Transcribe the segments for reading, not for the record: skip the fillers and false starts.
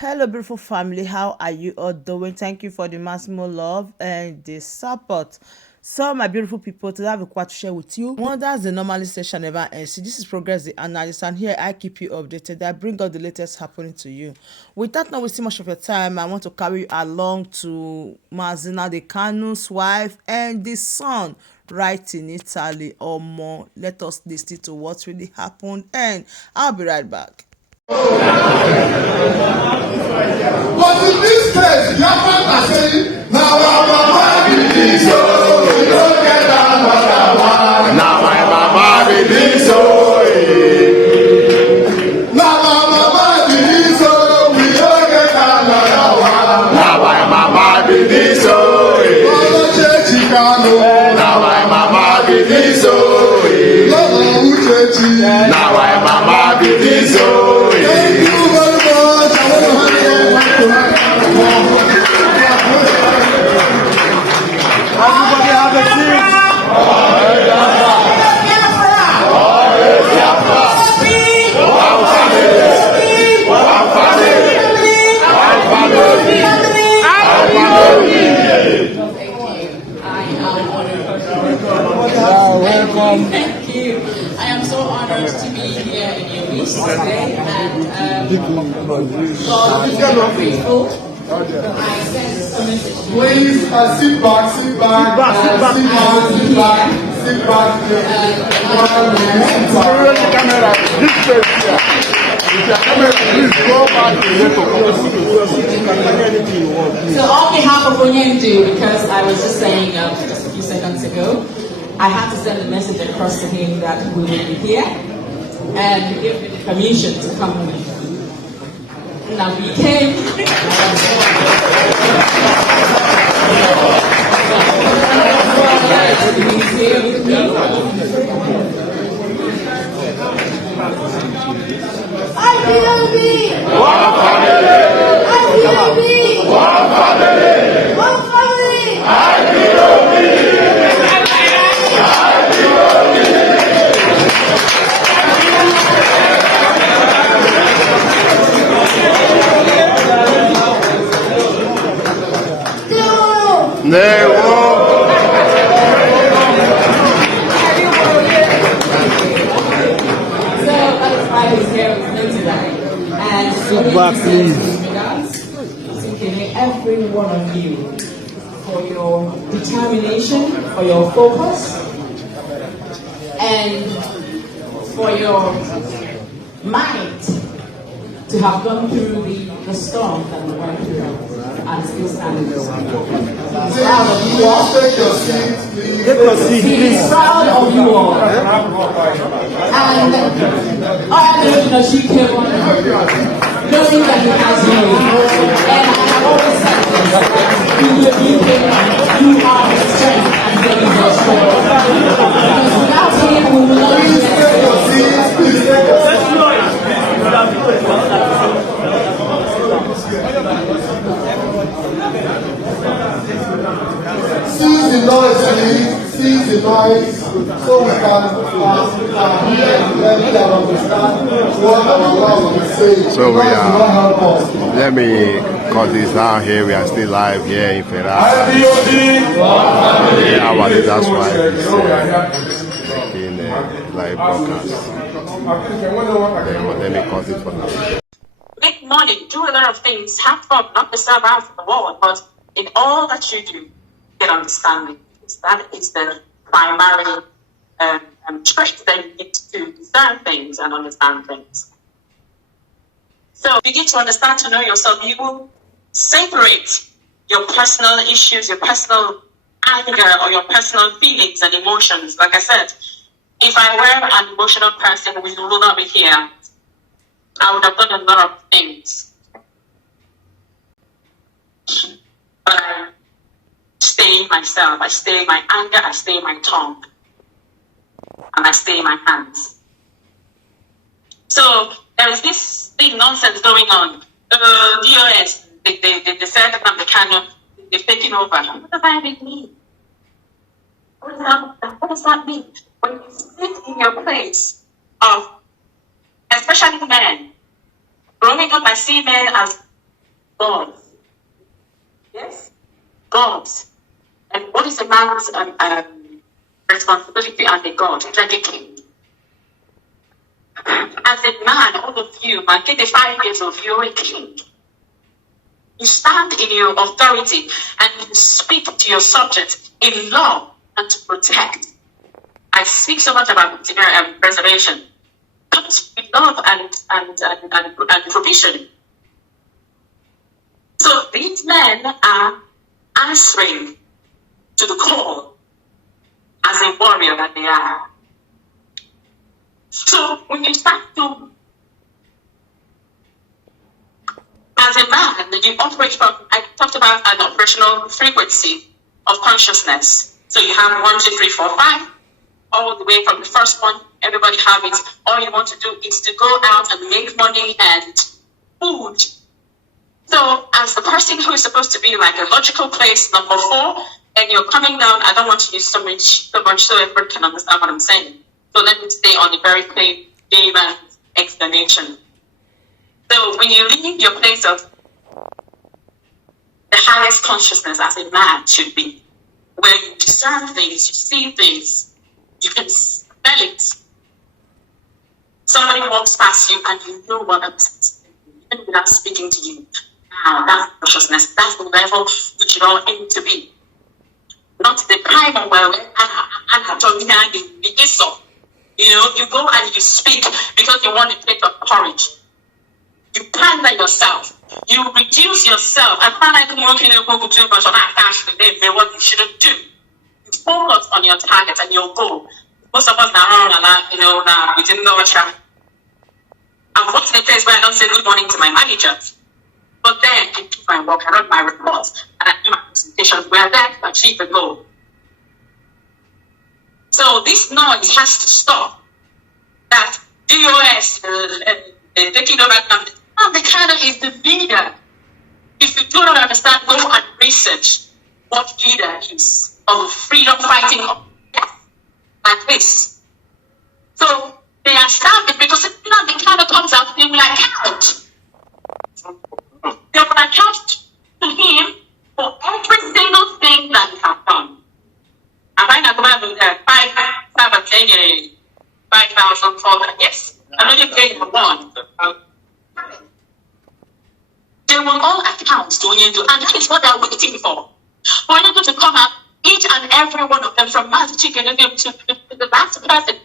Hello, beautiful family. How are you all doing? Thank you for the maximum love and the support. So, my beautiful people, today I have a quote to share with you. That's the normally session never ends. This is Progress the Analyst, and here I keep you updated. I bring out the latest happening to you. Without not wasting much of your time, I want to carry you along to Mazina the Canu's wife and the son right in Italy or more. Let us listen to what really happened, and I'll be right back. But in this case, Japan are saying, now our mama be this, oh, we don't get another one. Now my mama be this, oh, now my mama be this, oh, we don't get another one. Now my mama be this, oh, now my mama be this, oh, now my mama be this, oh. Everybody have a seat. Welcome. Thank you. I am so honored to be here in your midst today, and God is very grateful. I send a message. Please sit back, sit back, sit back, sit back, sit back. The camera. This place here. If your camera, please go back to the So on behalf of Onyendu, because I was just saying just a few seconds ago, I had to send a message across to him that we will be here, and he gave me the permission to come with. Now we came. He's here with me. IPOB! One family, IPOB! one family, One family! IPOB. So that is why he's here with me today. And Sit back, please. Thanking every one of you for your determination, for your focus, and for your might to have gone through the storm that we went through and still standing strong. Proud of you all. Take your seat, please. Take your seat, He is please. proud of you all. And I know that she came on knowing that he has you. And I have always said this. You will be here. You are his strength and there is your strength. Because without him, we will not be Please take your seat, please take your seat. Cease the noise, please. Cease the noise, so we can hear and understand what our Lord is saying. So we Because are- will not help us. Let me cut this down here. We are still live here in Ferrari. Our leaders' wife is making a live broadcast. Let me cut it for now. Make money, do a lot of things, have fun, not yourself out of the world, but in all that you do, get understanding. That is the primary trick that you need to discern things and understand things. So begin to understand, to know yourself. You will separate your personal issues, your personal anger, or your personal feelings and emotions. Like I said, if I were an emotional person, we will not be here. I would have done a lot of things. But I stay myself. I stay my anger, I stay my tongue, and I stay my hands. So there is this big nonsense going on. DOS, they said that the Kano, they've taken over. What does that even mean? What does that mean? When you sit in your place of, especially men, growing up, I see men as God. Yes? God. And what is a man's responsibility as a God? Like a king. As a man, all of you, man, get the 5 years of you're a king. You stand in your authority and you speak to your subjects in love and to protect. I speak so much about preservation, but with love and provision. So these men are answering to the call as a warrior that they are. So when you start to, as a man, you operate from, I talked about an operational frequency of consciousness. So you have 1, 2, 3, 4, 5, all the way from the first one, everybody have it. All you want to do is to go out and make money and food. So as the person who is supposed to be like a logical place, number 4, and you're coming down, I don't want to use so much so everybody can understand what I'm saying. So let me stay on a very plain layman explanation. So when you leave your place of the highest consciousness as a man should be, where you discern things, you see things, you can smell it. Somebody walks past you and you know what I'm saying, even without speaking to you. Now that's consciousness, that's the level we should all aim to be. Not the kind of where you go and you speak because you want to take up courage. You pander yourself. You reduce yourself. I find like what you shouldn't do. You focus on your target and your goal. Most of us now we didn't know what I'm fortunate place where I don't say good morning to my manager. But then I do my work, I run my reports, and I do my presentations. We are there to achieve the goal. So this noise has to stop. That DOS taking over the kind is the leader. If you do not understand, go and research what leader is of freedom fighting like this. So they are standing because if not the kind comes out, they will account. They will account to him for every single thing that he has done. I might not go out with 5,000 for yes. I'm only paying for one. They will all account to you, and that is what they are waiting for. For you to come out, each and every one of them, from Master Chicken to the last person,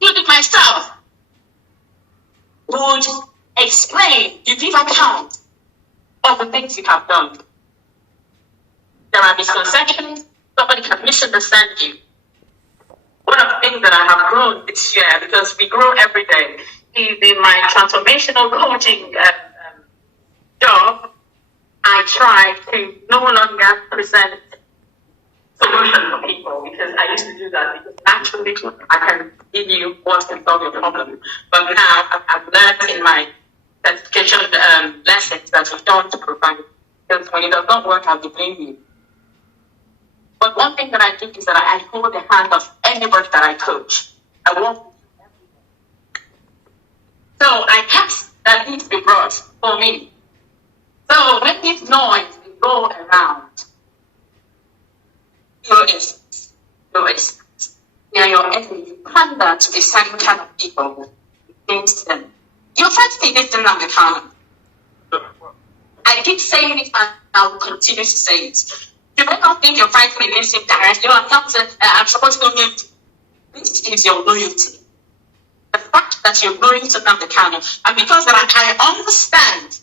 including myself, would explain, you give account of the things you have done. There are misconceptions, somebody can misunderstand you. One of the things that I have grown this year, because we grow every day, is in my transformational coaching job, I try to no longer present solutions for people, because I used to do that, because naturally I can give you what can solve your problem. But now I've learned in my certification lessons that you don't provide, because when it does not work, I'll blame you. But one thing that I do is that I hold the hand of anybody that I coach. I won't. So I ask that these be brought for me. So when this noise go around, they are your enemy. You pander to a certain kind of people against them. You're fighting against them now, the common. I keep saying it and I will continue to say it. You may not think you're fighting against him directly. I'm supposed to know. This is your loyalty. The fact that you're going to come the counter, and because I understand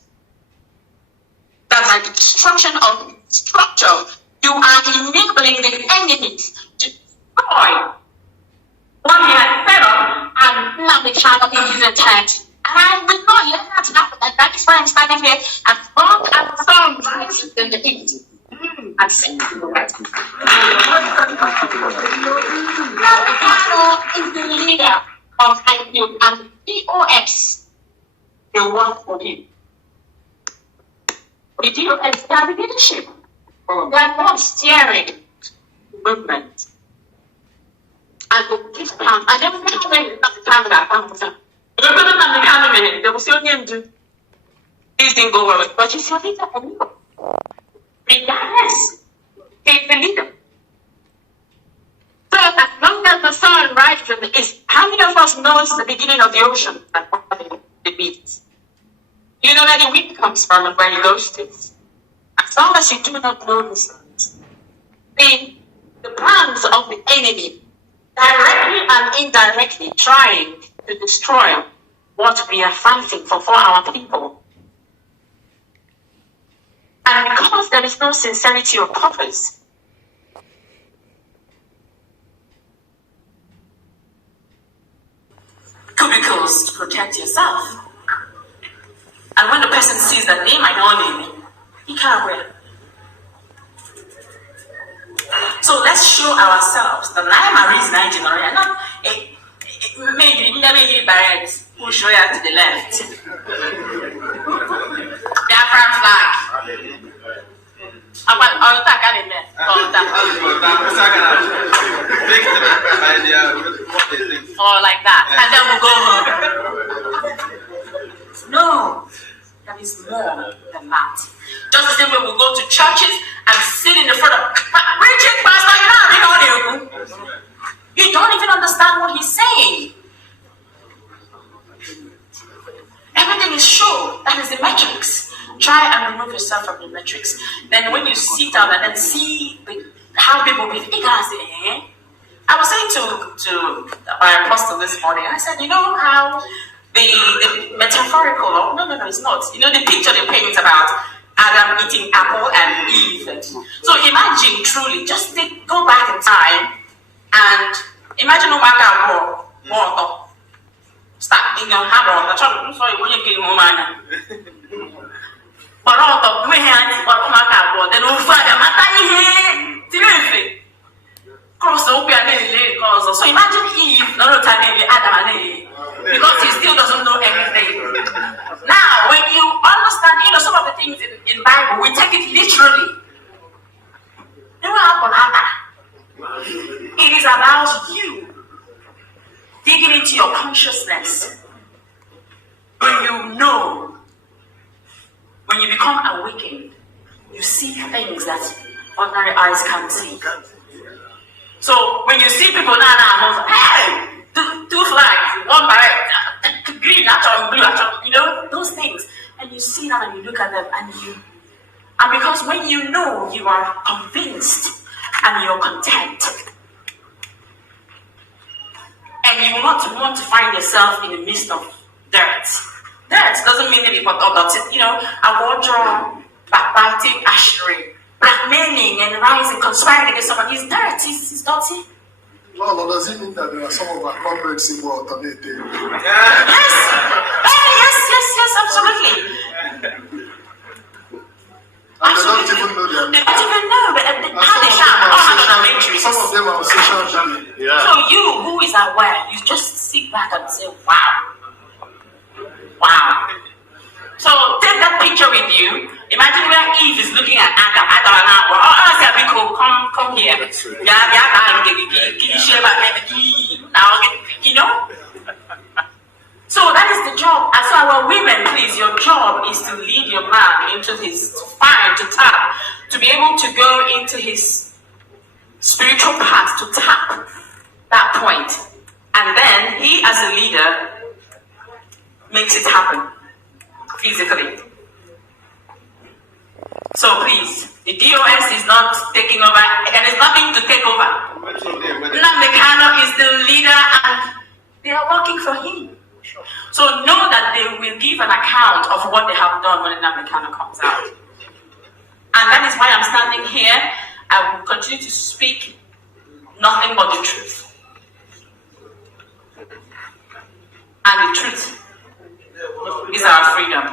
that by the destruction of structure, you are enabling the enemies to destroy what he has set up, and now the channel is attacked. And I will not let that happen. And that is why I'm standing here. As long as the sun rises in the east, I'm saying right. Now is the leader of IQ and DOS. They work for him. The DOS, they are the leadership. They are not steering the movement. And this plan, I never know how they got the camera. They will see only do. Things didn't go well, but he's your leader anyway. Regardless, he's the leader. So as long as the sun rises, how many of us knows the beginning of the ocean and what it means? You know where the wind comes from and where it goes to. As long as you do not know these things, the plans of the enemy, directly and indirectly trying to destroy what we are fighting for our people. And because there is no sincerity or purpose, cubicles to protect yourself. And when the person sees that they might not name, he can't wear. So let's show ourselves the Mary's Nigeria, not maybe barrett who show you to the left. Biafran flag. Or like that, and then we'll go home. No, that is more than that. Just the same way we'll go to churches and sit in the front of preaching, pastor, you don't even understand what he's saying. Everything is show. That is the metrics. Try and remove yourself from the metrics. Then when you sit down and then see how people behave, you can say, I was saying to my apostle this morning, I said, you know how the metaphorical, no, it's not. You know the picture they paint about Adam eating apple and Eve. So imagine truly, just go back in time and imagine no matter what. Start in your hammer, the child, sorry, when you get home. But all of me hands, but oh my God, then over the matter, cross open and cause. So imagine Eve, not time maybe Adam and Eve, because he still doesn't know everything. Now, when you understand, some of the things in Bible, we take it literally. It is about you digging into your consciousness. When you become awakened, you see things that ordinary eyes can't see. So when you see people now, hey, two flags, one barrett, green, actual, blue, those things, and you see them and you look at them and because when you know, you are convinced and you're content. And you will not want to find yourself in the midst of dirt. Dirt doesn't mean maybe but a wardrobe, backbiting, ashering, blackmailing and rising, conspiring against someone is dirt, it's dirty. Well, does it mean that there are some of our comrades in world alternative? Yes, absolutely. And they don't even know them. They don't even know, but how they sound. Some of them are on social media. Yeah. So you, who is aware, you just sit back and say, wow. So take that picture with you. Imagine where Eve is looking at Adam. Come here. So that is the job. And so our women, please, your job is to lead your man into to be able to go into his spiritual path, to tap that point. And then he, as a leader, makes it happen physically. So please, the DOS is not taking over. There is nothing to take over. Nnamdi is the leader and they are working for him. So know that they will give an account of what they have done when Nnamdi comes out. And that is why I'm standing here. I will continue to speak nothing but the truth. And the truth is our freedom.